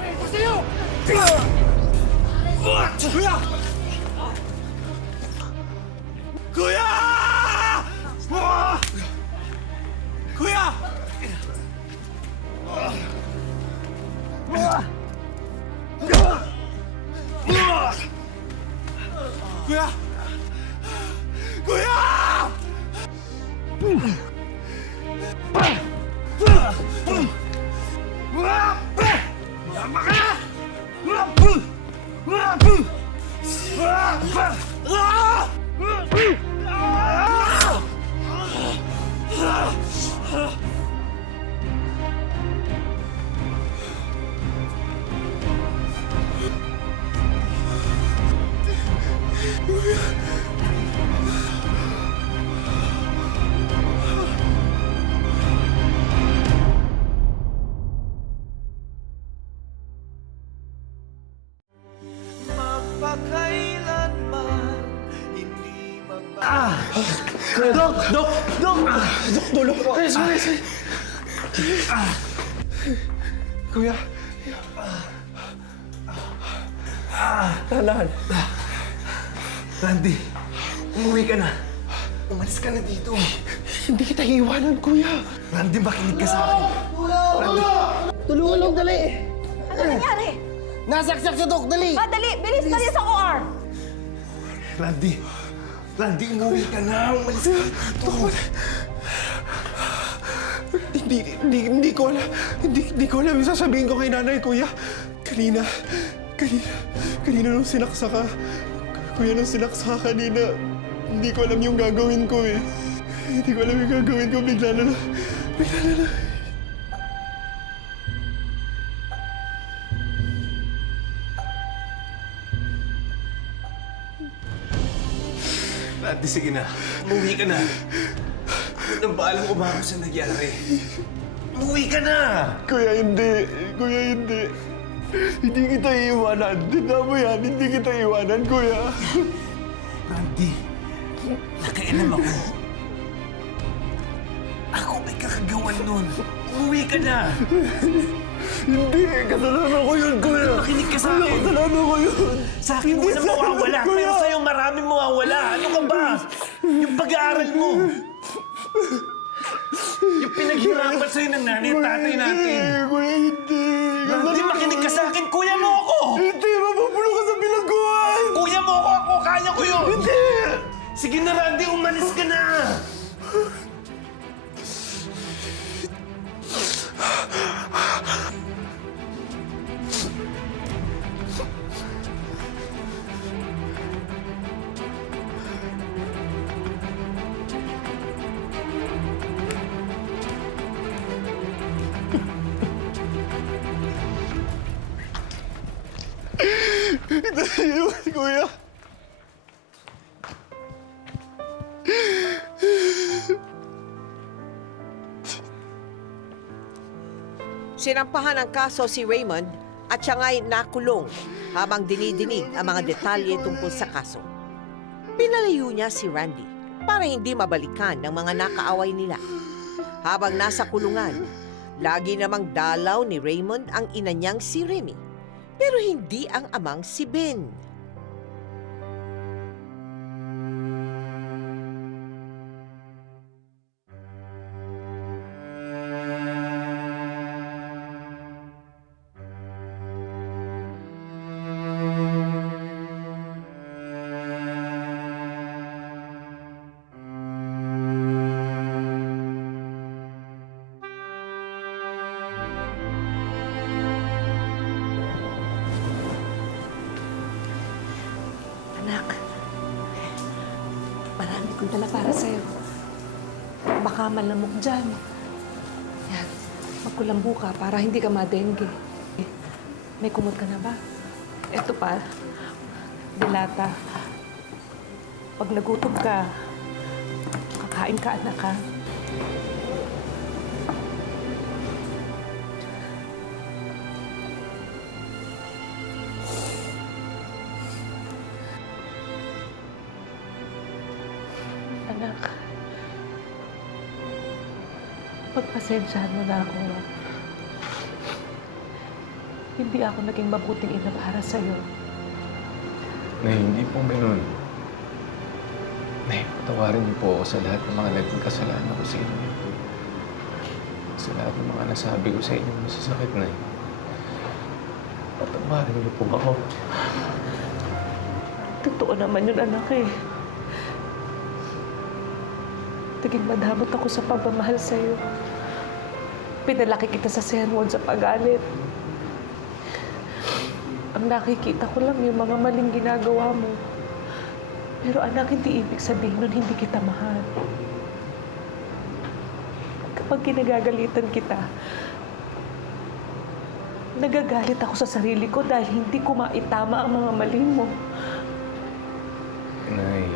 ito sa'yo! Kuya! Kuya! Kuya! Kuya! Kuya! Yama ka! Dok! Dok! Dok! Dok, tulong po! Kuya! Tahan! Randy, umuwi ka na. Umalis ka na dito. Hindi kita iiwanan, Kuya. Randy, makinig ka sa akin. Randy! Tulungan lang, dali! Ano nangyari? Nasaksak sa Dok, dali! Dali! Bilis na sa OR! Randy! Randy, umuwi ka na. Umalis ka. Tukod. Hindi ko alam. Hindi ko alam yung sasabihin ko kay nanay, Kuya. Kanina nung sinaksa ka, Kuya, nung sinaksa kanina, hindi ko alam yung gagawin ko eh. Hindi ko alam yung gagawin ko. Bigla na lang. Randy, sige na. Umuwi ka na. Nang paalam ko ba ako sa nangyari? Umuwi ka na! Kuya, hindi. Kuya, hindi. Hindi kita iiwanan. Tignan mo yan. Hindi kita iiwanan, kuya. Randy, nakainom ako. Ako may kakagawan nun. Umuwi ka na! Hindi. Kasalanan ko yun, kuya. Makinig ka sa akin. Kasalanan ko yun. Sa akin mo na mawawala, pero sa'yo maraming mawawala. Ano ka ba? Yung pag-aaral mo. Yung pinaghirapan sa'yo ng nanay at tatay natin. Kuya, hindi. Randy, makinig ka sa akin. Kuya mo ako! Hindi. Mapupulo ka sa bilangguan. Kuya mo ako! Kaya ko yun! Hindi. Sige na, Randy. Umalis ka na! Kuya. Sinampahan ng kaso si Raymond at siya nga'y nakulong habang dinidinig ang mga detalye tungkol sa kaso. Pinalayo niya si Randy para hindi mabalikan ng mga nakaaway nila. Habang nasa kulungan, lagi namang dalaw ni Raymond ang ina niyang si Remy, pero hindi ang amang si Ben. Anak, marami kong dala para sa'yo. Baka malamok dyan. Yan, magkulambu ka para hindi ka madengge. May kumot ka na ba? Eto pa, dilata. Pag nagutom ka, kakain ka, anak, ha? Anak, pagpasensyahan mo na ako. Hindi ako naging mabuting ina para sa'yo. Nay, hindi po ganun. Nay, patawarin niyo po ako sa lahat ng mga naging kasalanan ko sa inyo. Sa lahat ng mga nasabi ko sa inyo masasakit, Nay. Patawarin niyo po ako. Totoo naman yun, anak, eh. Naging madamot ako sa pagmamahal sa'yo. Pinalaki kita sa sermon sa pag-alit. Ang nakikita ko lang yung mga maling ginagawa mo. Pero anak, hindi ibig sabihin nun hindi kita mahal. Kapag kinagagalitan kita, nagagalit ako sa sarili ko dahil hindi ko maitama ang mga mali mo. Nay,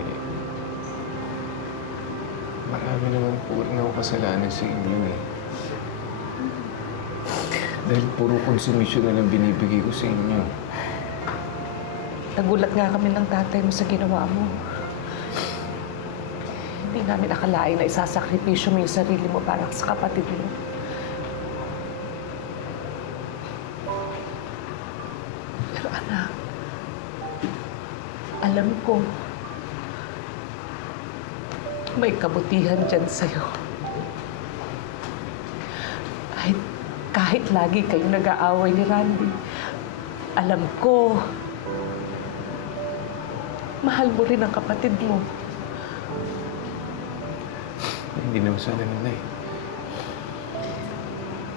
marami naman po rin ako kasalanan sa inyo, eh. Dahil puro konsumisyon na lang binibigay ko sa inyo. Nagulat nga kami ng tatay mo sa ginawa mo. Hindi namin akalain na isasakripisyo mo yung sarili mo para sa kapatid mo. Pero anak, alam ko, may kabutihan dyan sa'yo. Kahit lagi kayong nag-aaway ni Randy, alam ko, mahal mo rin ang kapatid mo. Hindi naman sa ganun, Nay.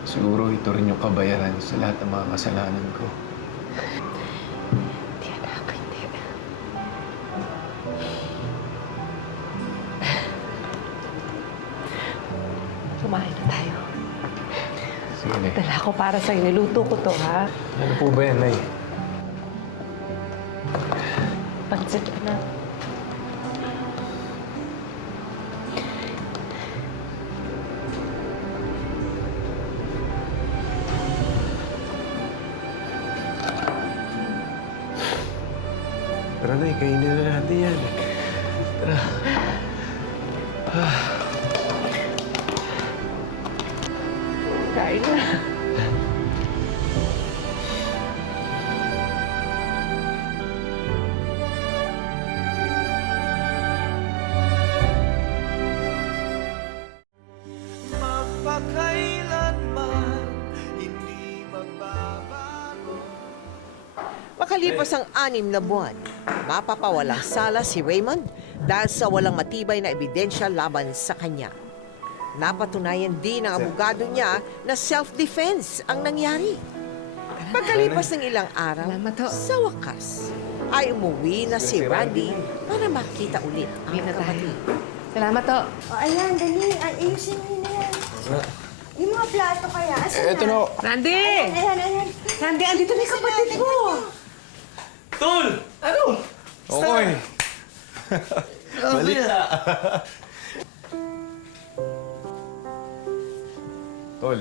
Siguro ito rin yung kabayaran sa lahat ng mga kasalanan ko. Hindi, anak, hindi. Ako para sa'yo, niluto ko to, ha? Ano po ba yan, Nay? Pansit na. Tara, Nay, kainin na natin yan. Tara. Kain na. Makalipas ang 6 na buwan, mapapawalang sala si Raymond dahil sa walang matibay na ebidensya laban sa kanya. Napatunayan din ng abogado niya na self-defense ang nangyari. Pagkalipas ng ilang araw, sa wakas, ay umuwi na si Randy para makita ulit ang kapatid. Salamat to. O, ayan, dali. Ayusin mo na yan. Yung mga plato kaya, asan Eto na. Randy! Ayan. Randy, andito na yung kapatid ko. Tol! Ano? Okay. Balik na. Tol.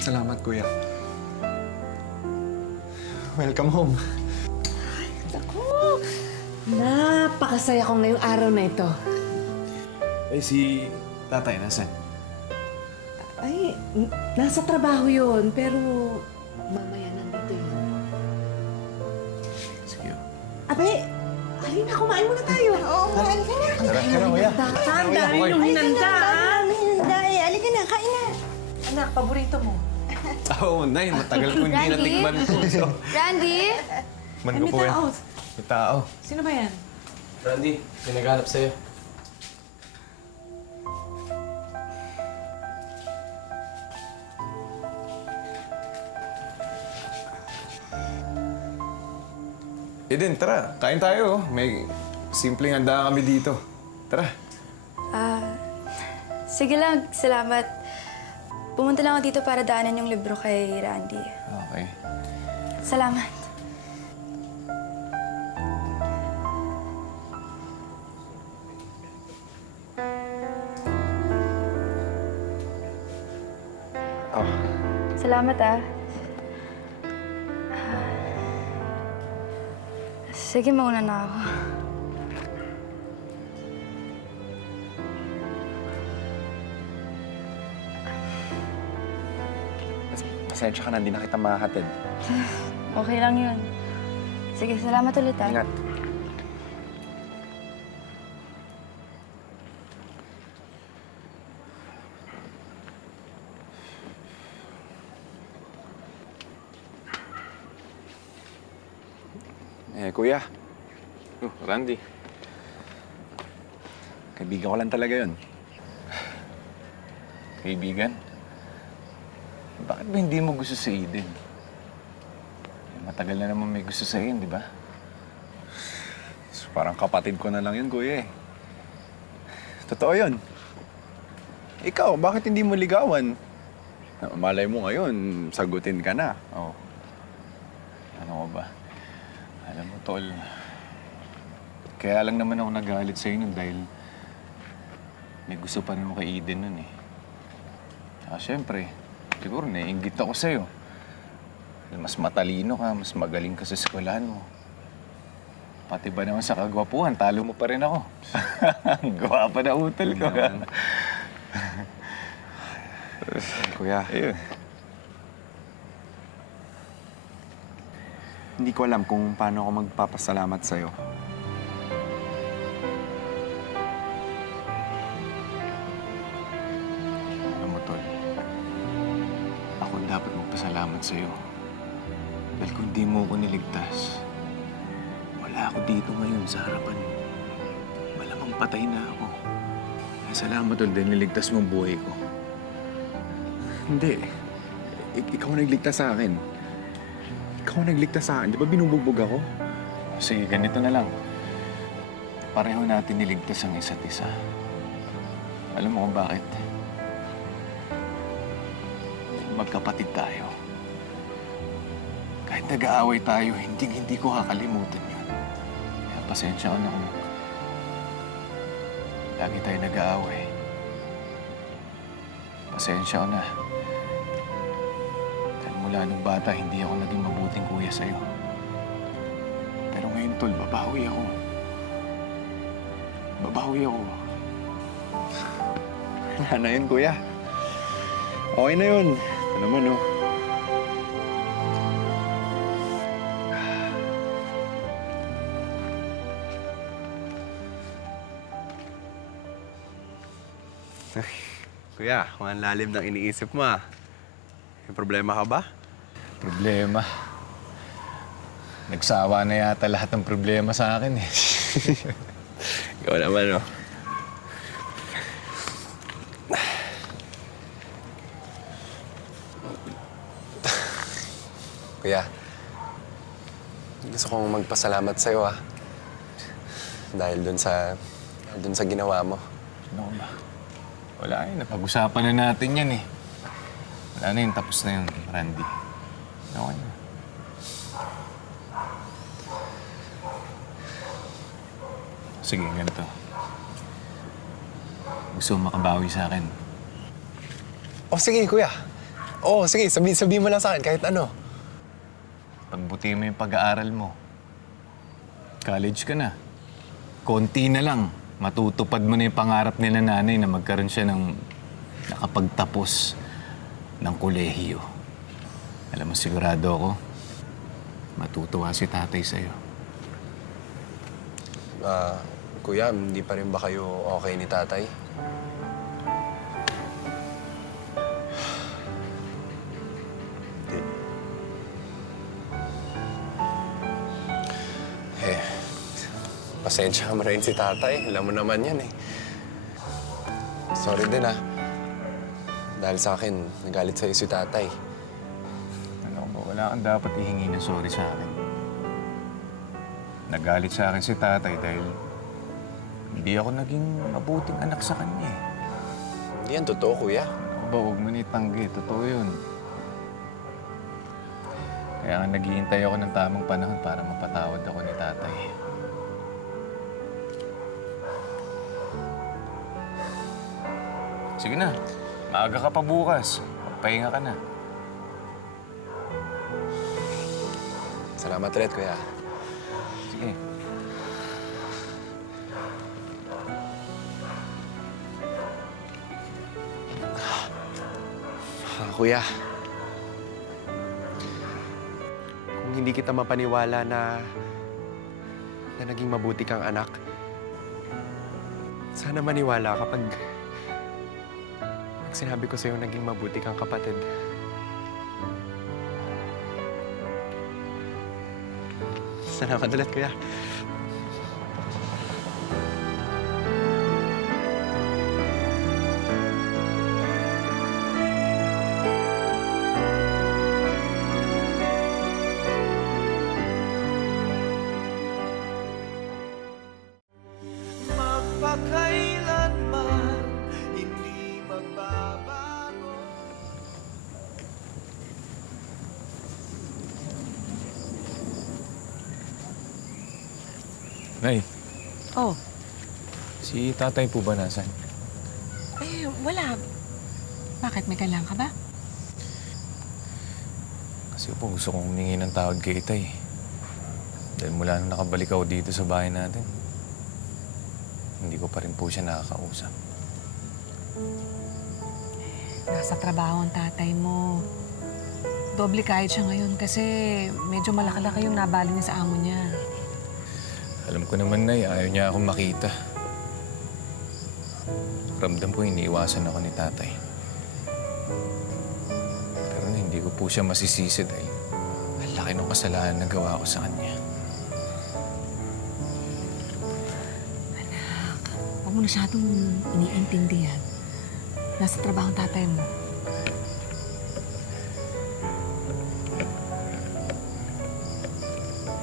Salamat, Kuya. Welcome home. Ako! Napakasaya ko ngayong araw na ito. Eh, si tatay, nasan? Ay, nasa trabaho yun, pero mamaya nandito yun. Sige. Abe, halina, kumain muna tayo. Oo, kumain ka na. Tara, Kuya. Ang dami nung hinanda, ah. Halika na, kain na. Anak, paborito mo. Oo, Nay. Matagal ko hindi Randy? natikman ito. So, Randy? man Ay, ko may po yan. tao. May tao. Sino ba yan? Randy, pinaghanap sa'yo. Eden, tara. Kain tayo. May simpleng handa kami dito. Tara. Sige lang, salamat. Pumunta lang ako dito para daanan yung libro kay Randy. Okay. Salamat. Oh, Salamat, ah. Sige, mauna na ako. pasensya ka na, hindi na kita mahatid. Okay lang yun. Sige, salamat ulit, ah. Ingat. Kuya. Randy. Kaibigan ko lang talaga yun. Kaibigan? Bakit ba hindi mo gusto si Eden? Matagal na naman may gusto sa di ba? Parang kapatid ko na lang yun, Kuya eh. Totoo yun. Ikaw, bakit hindi mo ligawan? Malay mo ngayon, sagutin ka na. Oo. Ano ko ba? Alam mo, Tol, kaya lang naman ako nagalit sa inyo dahil may gusto pa rin ako kay Eden nun eh. Siyempre, siguro naiinggit ako sa'yo. Mas matalino ka, mas magaling ka sa eskwelahan mo. Pati ba naman sa kagwapuhan, talo mo pa rin ako. Ang gwapa na utol ko. Kuya, Ayun. hindi ko alam kung paano ako magpapasalamat sa'yo. magpasalamat sa'yo. Dahil kung di mo ko niligtas, wala ako dito ngayon sa harapan mo. Malamang patay na ako. Kaya salamat tol dahil niligtas mo ang buhay ko. Hindi. Ikaw nagligtas sa akin. Ikaw nagligtas sa akin. Di ba binubugbog ako? Sige, ganito na lang. Pareho natin niligtas ang isa't isa. Alam mo kung bakit? Magkapatid tayo. Kahit nag-aaway tayo, hindi ko kakalimutan yun. Kaya pasensya ka na kung lagi tayo nag-aaway. Pasensya ka na. Dahil mula nung bata, hindi ako naging mabuting kuya sa'yo. Pero ngayon, tol, babawi ako. Babawi ako. Wala na yun, kuya. Okay na yun. Ito naman, oh. Kuya, kung ang lalim ng iniisip mo, ah. May problema ka ba? Problema? Nagsawa na yata lahat ng problema sa akin, eh. Ikaw naman, oh. Kuya, gusto kong magpasalamat sa'yo, ah. Dahil dun sa ginawa mo. Ano ba? Wala eh. Napag-usapan na natin yan, eh. Wala na yun. Tapos na yun, Randy. Okay na. Sige, ganito. Gusto mo makabawi sa akin? Oh, sige, kuya. Oh, sige, sabihin mo lang sa akin kahit ano. Pagbuti mo yung pag-aaral mo. College ka na. Konti na lang. Matutupad mo na yung pangarap nila nanay na magkaroon siya ng nakapagtapos ng kolehiyo. Alam mo, sigurado ako, matutuwa si tatay sa'yo. Kuya, hindi pa rin ba kayo okay ni tatay? Pasensya mo rin si tatay. Alam mo naman yan, eh. Sorry din, ah. Dahil sa akin, nagalit sa'yo si tatay. Ano ba, wala kang dapat ihingi ng sorry sa akin. Nagalit sa akin si tatay dahil hindi ako naging mabuting anak sa kanya, eh. Hindi yan totoo, kuya. Ano ba, huwag mo na itanggi. Totoo yun. Kaya nga naghihintay ako ng tamang panahon para mapatawad ako ni tatay. Sige na. Maaga ka pa bukas. Magpahinga ka na. Salamat ulit, kuya. Sige. Kuya, kung hindi kita mapaniwala na naging mabuti kang anak, sana maniwala kapag sinabi ko sa'yo naging mabuti kang kapatid. Salamat ulit, kuya. Magpakailanman, hindi magbabago. Nay, Oh, si tatay po ba nasan? wala. Bakit? May kailangan ka ba? Kasi po gusto kong humingi ng tawad kay Itay. Dahil mula nung nakabalik ako dito sa bahay natin, hindi ko pa rin po siya nakakausap. Nasa trabaho ang tatay mo. Doble kahit siya ngayon kasi medyo malaki-laki yung nabali niya sa amo niya. Alam ko naman, Nay, ayaw niya akong makita. Ramdam ko iniiwasan ako ni tatay. Pero hindi ko po siya masisisi dahil ang laki ng kasalanan na gawa ko sa kanya. Huwag mo masyadong iniintindihan. Nasa trabaho ang tatay mo.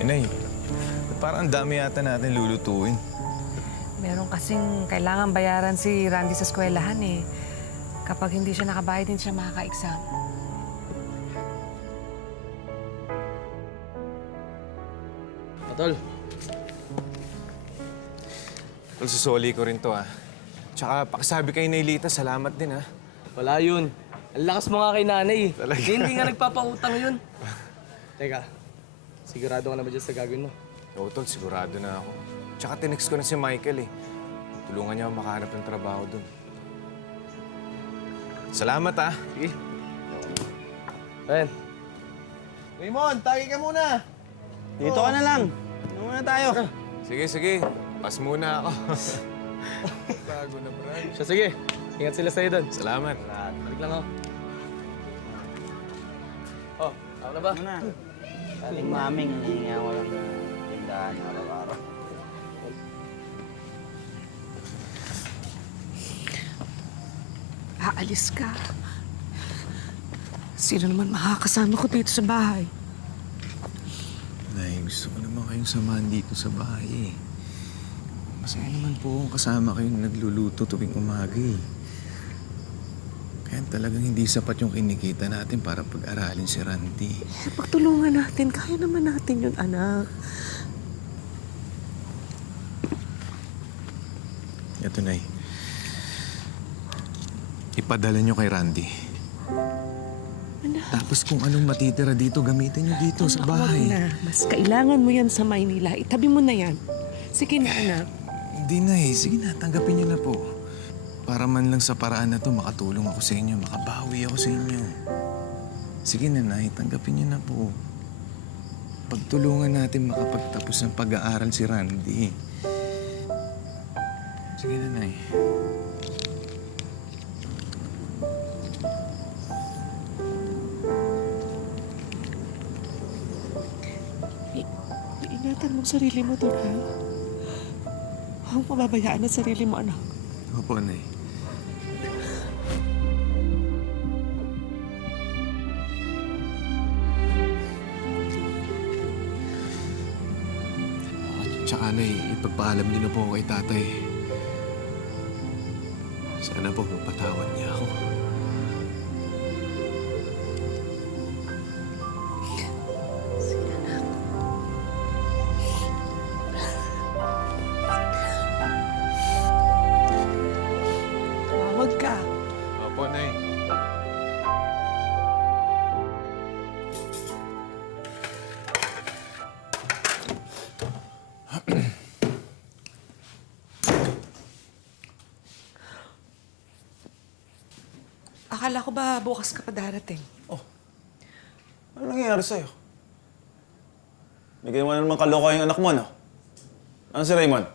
Inay, parang ang dami yata natin lulutuin. Meron kasing kailangan bayaran si Randy sa eskwelahan eh. Kapag hindi siya nakabayad, hindi siya makaka-exam. Tol, Tol, susoli ko rin to, ah. Tsaka, pakisabi kay Nailita, salamat din, ah. wala yun. Ang lakas mo nga kay nanay. Talaga? Hindi nga nagpapautang yun. Teka, sigurado ka na ba dyan sa gagawin mo? Oo, Tol, sigurado na ako. Tsaka, tinext ko na si Michael, eh. Tulungan niya ako makahanap ng trabaho dun. Salamat, ah. Sige. Ben. Raymond, tagi ka muna. Dito ka na lang. Ano muna tayo? Sige, sige. Pas muna ako. Bago na, Brad. Siya, sige. Ingat sila sa'yo doon. Salamat. Balik lang ako. Oh, ako na ba? Ano na? Aling maming, hinihingi ako lang na tindahan araw-araw. Aalis ka. Sino naman makakasama ko dito sa bahay? Nay, gusto ko naman kayong samahan dito sa bahay, eh. Masaya naman po kung kasama kayo na nagluluto tuwing umaga, eh. Kaya talagang hindi sapat yung kinikita natin para pag-aralin si Randy. Pagtulungan natin. Kaya naman natin yun, anak. Ito, Nay. Ipadala nyo kay Randy. Tapos kung anong matitira dito, gamitin nyo dito sa bahay. Na. Mas kailangan mo yan sa Maynila. Itabi mo na yan. Sige na, anak. Hindi, Nay. Sige na, tanggapin nyo na po. Para man lang sa paraan na to, makatulong ako sa inyo, makabawi ako sa inyo. Sige na, Nay. Tanggapin nyo na po. Pagtulungan natin makapagtapos ng pag-aaral si Randy. Sige na, Nay. Iingatan mo ang sarili mo doon, ha? Huwag mababayaan ang sarili mo, anak. Opo, Nay. Tsaka, Nay, ipagpaalam niyo na po ako kay tatay. Sana po mapatawad niya ako. Huwag ka. Opo, Nay. Akala ko ba bukas ka pa darating? Ano nangyayari sa'yo? May ginawa na naman kaloka yung anak mo, no? Ano si Raymond?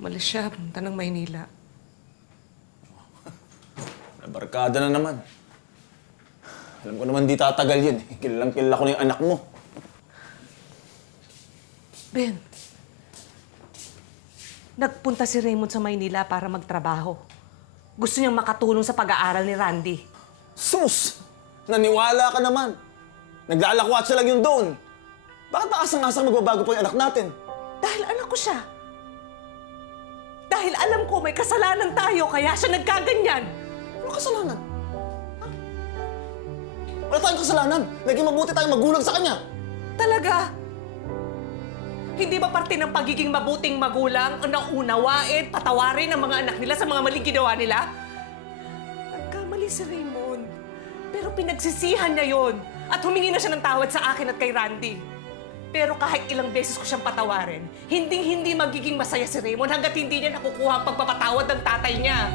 Umalis siya, punta ng Maynila. Barkada na naman. Alam ko naman di tatagal yun. Kilalang kilala ko na yung anak mo. Ben, nagpunta si Raymond sa Maynila para magtrabaho. Gusto niyang makatulong sa pag-aaral ni Randy. Sus! Naniwala ka naman. Naglalakwatsa lang yung doon. Bakit ba asang-asang magbabago pa yung anak natin? Dahil anak ko siya. Dahil alam ko may kasalanan tayo, kaya siya nagkaganyan. Ano kasalanan? Ha? Wala tayong kasalanan. Naging mabuti tayong magulang sa kanya. Talaga? Hindi ba parte ng pagiging mabuting magulang ang naunawain, patawarin ang mga anak nila sa mga maling ginawa nila? Nagkamali si Raymond. Pero pinagsisihan niya yon at humingi na siya ng tawad sa akin at kay Randy. Pero kahit ilang beses ko siyang patawarin, hindi magiging masaya si Raymond hanggat hindi niya nakukuha ang pagpapatawad ng tatay niya.